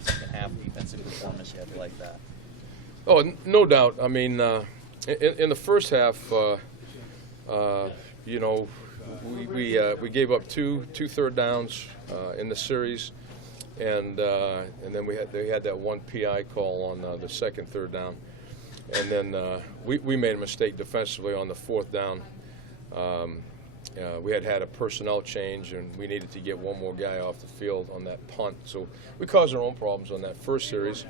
Second half defensive performance, you had to like that. Oh, no doubt. I mean, in the first half, you know, we gave up two third downs in the series, and then they had that one PI call on the second third down, and then we made a mistake defensively on the fourth down. We had a personnel change, and we needed to get one more guy off the field on that punt. So we caused our own problems on that first series.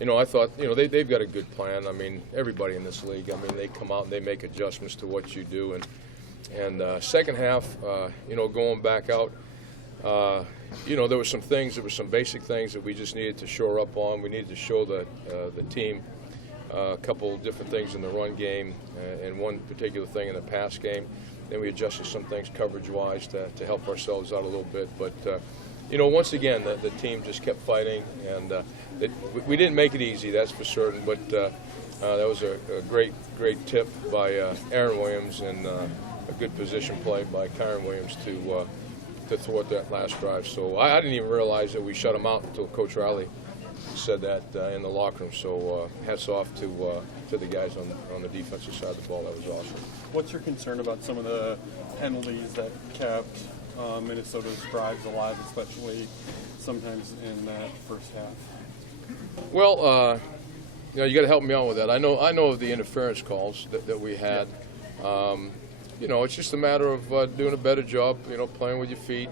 You know, I thought, you know, they've got a good plan. I mean, everybody in this league, I mean, they come out and they make adjustments to what you do. And second half, you know, going back out, you know, there were some basic things that we just needed to shore up on. We needed to show the team a couple of different things in the run game and one particular thing in the pass game. Then we adjusted some things coverage-wise to help ourselves out a little bit. But, you know, once again, the team just kept fighting, and we didn't make it easy, that's for certain. But that was a great tip by Aaron Williams and a good position play by Kyron Williams to thwart that last drive. So I didn't even realize that we shut him out until Coach Riley said that in the locker room. So hats off to the guys on the defensive side of the ball. That was awesome. What's your concern about some of the penalties that kept Minnesota's drives alive, especially sometimes in that first half? Well, you know, you got to help me out with that. I know of the interference calls that we had. You know, it's just a matter of doing a better job. You know, playing with your feet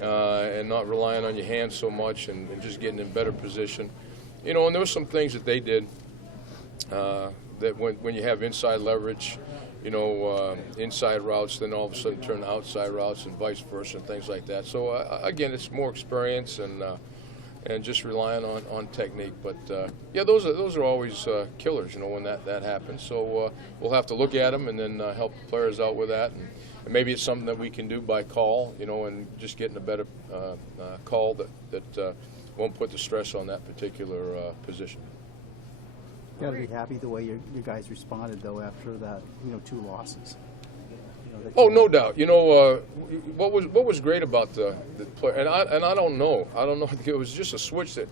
and not relying on your hands so much, and just getting in better position. You know, and there were some things that they did that when you have inside leverage, you know, inside routes, then all of a sudden turn to outside routes and vice versa and things like that. So again, it's more experience and just relying on technique. But yeah, those are always killers, you know, when that happens. So we'll have to look at them and then help the players out with that. And maybe it's something that we can do by call, you know, and just getting a better call that won't put the stress on that particular position. You got to be happy the way you guys responded, though, after that, you know, 2 losses. You know, oh, no doubt. You know, what was great about the play, and I don't know. It was just a switch that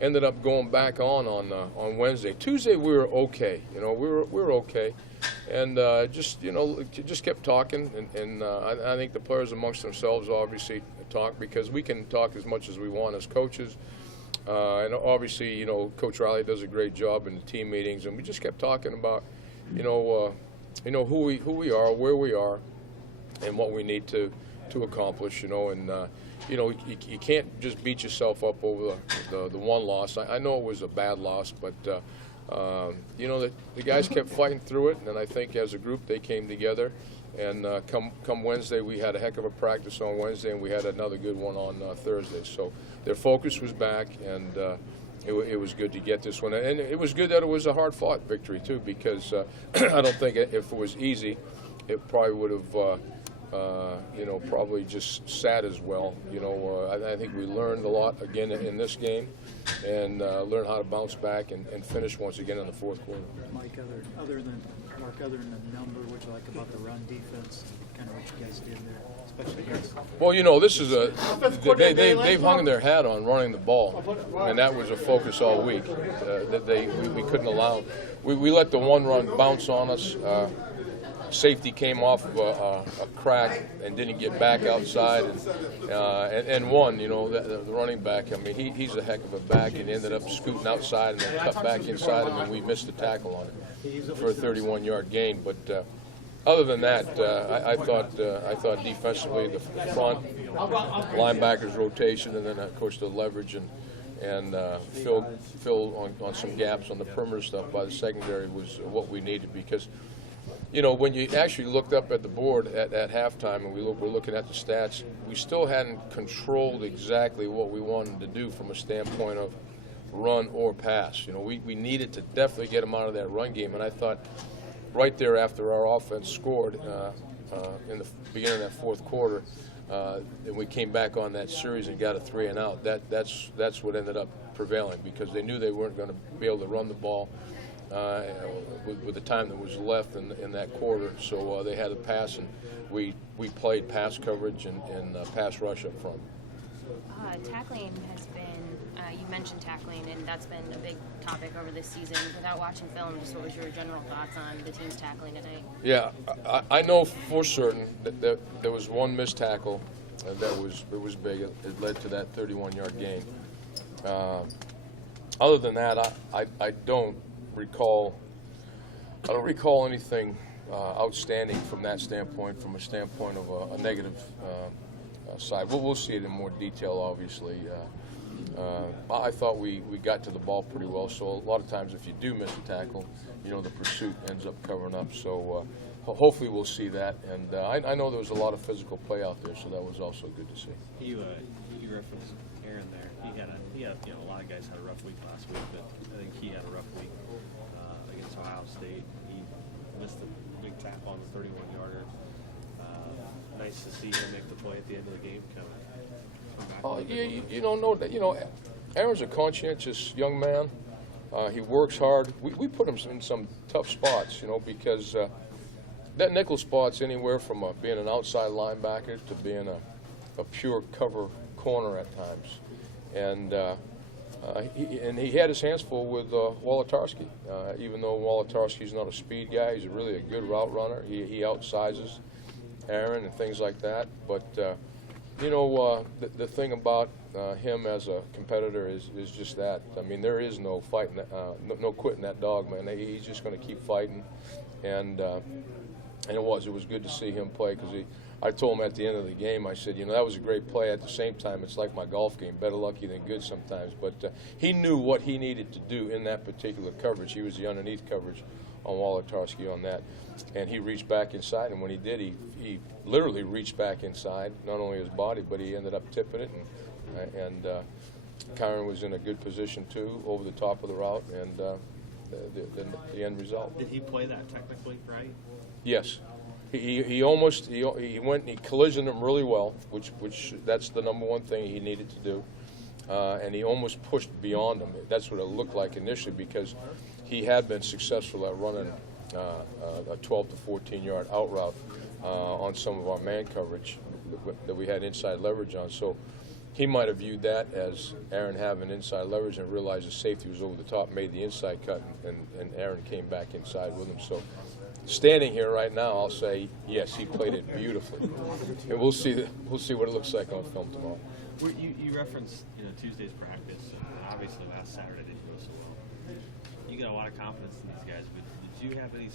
ended up going back on Wednesday. Tuesday we were okay. You know, we were okay, and just, you know, just kept talking, and I think the players amongst themselves obviously talk, because we can talk as much as we want as coaches. And obviously, you know, Coach Riley does a great job in the team meetings, and we just kept talking about, you know, who we are, where we are, and what we need to accomplish. You know, and you know, you can't just beat yourself up over the one loss. I know it was a bad loss, but you know, the guys kept fighting through it, and I think as a group they came together. And come Wednesday, we had a heck of a practice on Wednesday, and we had another good one on Thursday. So their focus was back, and it was good to get this one. And it was good that it was a hard-fought victory, too, because I don't think if it was easy, it probably would have, you know, probably just sat as well. You know, I think we learned a lot again in this game, and learned how to bounce back and finish once again in the fourth quarter. Mike, other than the number, what you like about the run defense, kind of what you guys did there, especially against? Well, you know, this is they've hung their hat on running the ball, and that was a focus all week. That we couldn't allow. We let the one run bounce on us. Safety came off of a crack and didn't get back outside, and won. You know, the running back. I mean, he's a heck of a back, and ended up scooting outside and then cut back inside him, and we missed the tackle on it for a 31-yard gain. But other than that, I thought defensively the front, linebackers rotation, and then of course the leverage and fill on some gaps on the perimeter stuff by the secondary was what we needed, because, you know, when you actually looked up at the board at halftime and we're looking at the stats, we still hadn't controlled exactly what we wanted to do from a standpoint of run or pass. You know, we needed to definitely get them out of that run game, and I thought right there after our offense scored in the beginning of that fourth quarter, and we came back on that series and got a 3-and-out. That's what ended up prevailing, because they knew they weren't going to be able to run the ball with the time that was left in that quarter. So they had to pass, and we played pass coverage and pass rush up front. Tackling has been, you mentioned tackling, and that's been a big topic over this season. Without watching film, just what was your general thoughts on the team's tackling tonight? Yeah, I know for certain that there was one missed tackle that was big. It led to that 31-yard gain. Other than that, I don't recall anything outstanding from that standpoint, from a standpoint of a negative side. We'll see it in more detail, obviously. I thought we got to the ball pretty well, so a lot of times if you do miss a tackle, the pursuit ends up covering up. So hopefully we'll see that. And I know there was a lot of physical play out there, so that was also good to see. You referenced Aaron there. He had a lot of guys had a rough week last week, but I think he had a rough week against Ohio State. He missed a big tackle on the 31-yarder. Nice to see him make the play at the end of the game. You don't know that. Aaron's a conscientious young man. He works hard. We put him in some tough spots, because that nickel spot's anywhere from being an outside linebacker to being a pure cover corner at times. And he had his hands full with Wolotarski. Even though Wolotarski's not a speed guy, he's really a good route runner. He outsizes Aaron and things like that. But the thing about him as a competitor is just that. I mean, there is no fighting, no quitting that dog, man. He's just going to keep fighting. And it was good to see him play, because I told him at the end of the game, I said, that was a great play. At the same time, it's like my golf game, better lucky than good sometimes. But he knew what he needed to do in that particular coverage. He was the underneath coverage on Wolotarski on that. And he reached back inside, and when he did, he literally reached back inside, not only his body, but he ended up tipping it. And Kyron was in a good position, too, over the top of the route, and the end result. Did he play that technically right? Yes. He went and he collisioned him really well, which that's the number one thing he needed to do, and he almost pushed beyond him. That's what it looked like initially, because he had been successful at running a 12 to 14-yard out route on some of our man coverage that we had inside leverage on. So he might have viewed that as Aaron having inside leverage and realized the safety was over the top, made the inside cut, and Aaron came back inside with him. So standing here right now, I'll say yes, he played it beautifully, and we'll see what it looks like on film tomorrow. You referenced Tuesday's practice. Obviously, last Saturday didn't go so well. You got a lot of confidence in these guys, but did you have any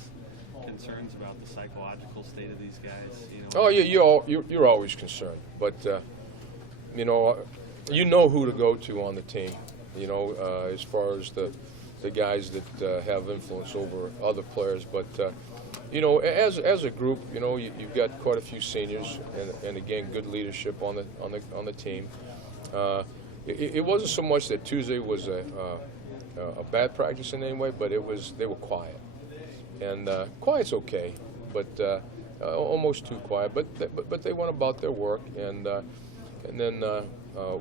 concerns about the psychological state of these guys? Oh, yeah, you're always concerned, but you know who to go to on the team. As far as the guys that have influence over other players, but as a group, you've got quite a few seniors, and again, good leadership on the team. It wasn't so much that Tuesday was a bad practice in any way, but they were quiet, and quiet's okay, but almost too quiet. But they went about their work, and then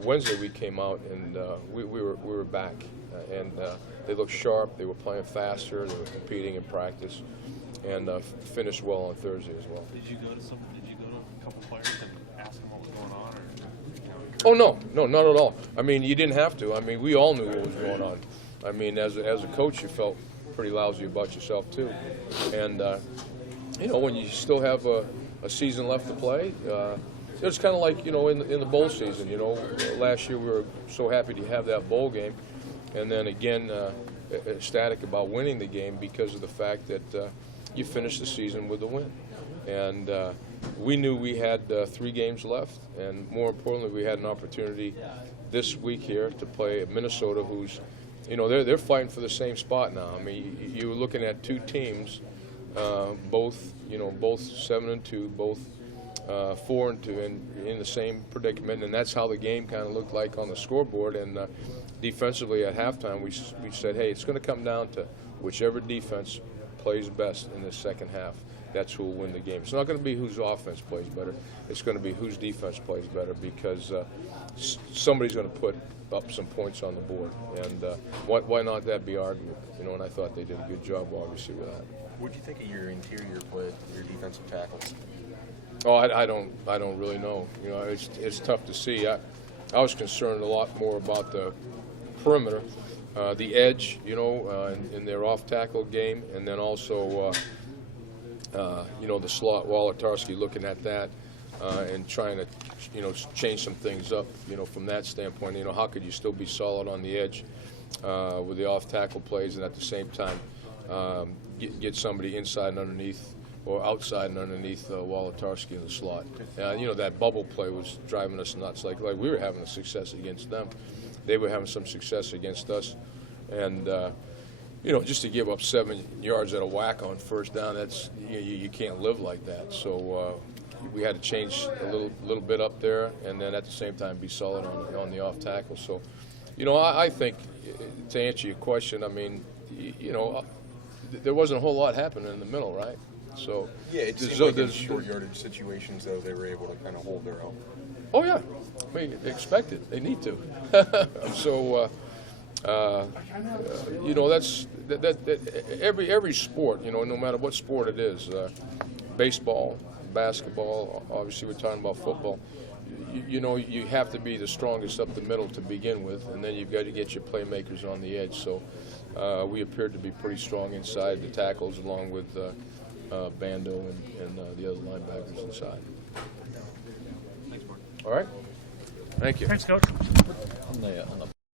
Wednesday we came out and we were back, and they looked sharp. They were playing faster. They were competing in practice, and finished well on Thursday as well. Did you go to a couple players and ask them what was going on? Oh, no, not at all. I mean, you didn't have to. I mean, we all knew what was going on. I mean, as a coach, you felt pretty lousy about yourself too. And when you still have a season left to play, it's kind of like in the bowl season. Last year we were so happy to have that bowl game, and then again ecstatic about winning the game because of the fact that you finished the season with a win. And we knew we had 3 games left, and more importantly, we had an opportunity this week here to play Minnesota, who's, they're fighting for the same spot now. I mean, you were looking at 2 teams, both 7-2, both 4-2, and in the same predicament, and that's how the game kind of looked like on the scoreboard. And defensively at halftime, we said, hey, it's going to come down to whichever defense plays best in the second half. That's who will win the game. It's not going to be whose offense plays better. It's going to be whose defense plays better, because somebody's going to put up some points on the board. And why not that be argued? And I thought they did a good job, obviously, with that. What do you think of your interior play, your defensive tackles? Oh, I don't really know. It's tough to see. I was concerned a lot more about the perimeter, the edge, in their off-tackle game, and then also, the slot, Wolotarski looking at that and trying to, change some things up, from that standpoint. How could you still be solid on the edge with the off-tackle plays and at the same time get somebody inside and underneath or outside and underneath Wolotarski in the slot. That bubble play was driving us nuts. Like we were having a success against them. They were having some success against us. And, just to give up 7 yards at a whack on first down, that's you can't live like that. So we had to change a little bit up there and then at the same time be solid on the off tackle. So, I think, to answer your question, I mean, there wasn't a whole lot happening in the middle, right? So yeah, it seemed like in short yardage situations, though, they were able to kind of hold their own. Oh yeah, I mean, they expect it. They need to. So that's every sport. No matter what sport it is, baseball, basketball. Obviously, we're talking about football. You have to be the strongest up the middle to begin with, and then you've got to get your playmakers on the edge. So we appeared to be pretty strong inside the tackles, along with Bando and the other linebackers inside. Thanks, Mark. All right. Thank you. Thanks, Coach. On the